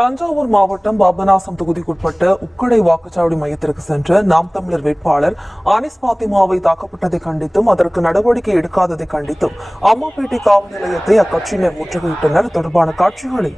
தஞ்சாவூர் மாவட்டம் பாபநாசம் தொகுதிக்குட்பட்ட உக்கடை வாக்குச்சாவடி மையத்திற்கு சென்ற நாம் தமிழர் வேட்பாளர் அனிஸ் பாத்திமாவை தாக்கப்பட்டதை கண்டித்தும் அதற்கு நடவடிக்கை எடுக்காததை கண்டித்தும் அம்மாப்பேட்டை காவல் நிலையத்தை அக்கட்சியினர் முற்றுகையிட்டனர். தொடர்பான காட்சிகளை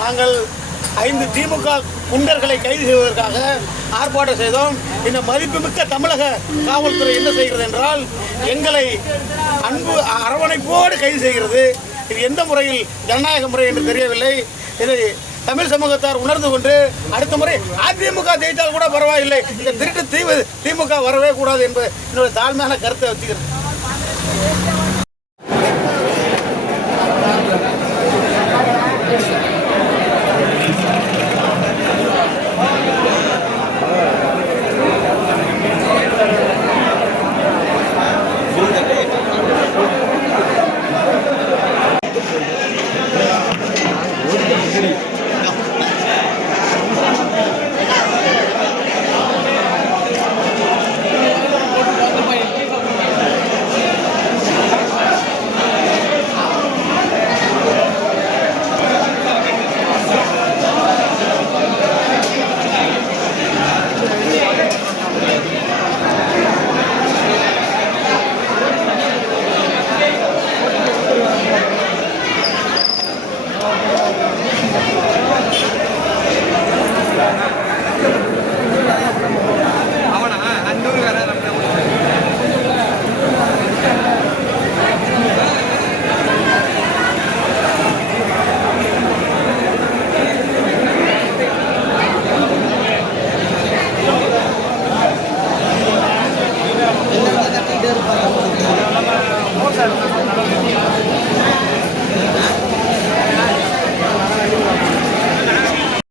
நாங்கள் 5 திமுக குண்டர்களை கைது செய்வதற்காக ஆர்ப்பாட்டம் செய்தோம். இந்த மதிப்புமிக்க தமிழக காவல்துறை என்ன செய்கிறது என்றால் எங்களை அன்பு அரவணைப்போடு கைது செய்கிறது. இது எந்த முறையில் ஜனநாயக முறை என்று தெரியவில்லை. இதை தமிழ் சமூகத்தார் உணர்ந்து கொண்டு அடுத்த முறை அதிமுக ஜெயித்தால் கூட பரவாயில்லை, இந்த திருட்டு திமுக வரவே கூடாது என்பது என்னுடைய தாழ்மையான கருத்தை வச்சுக்கிறேன்.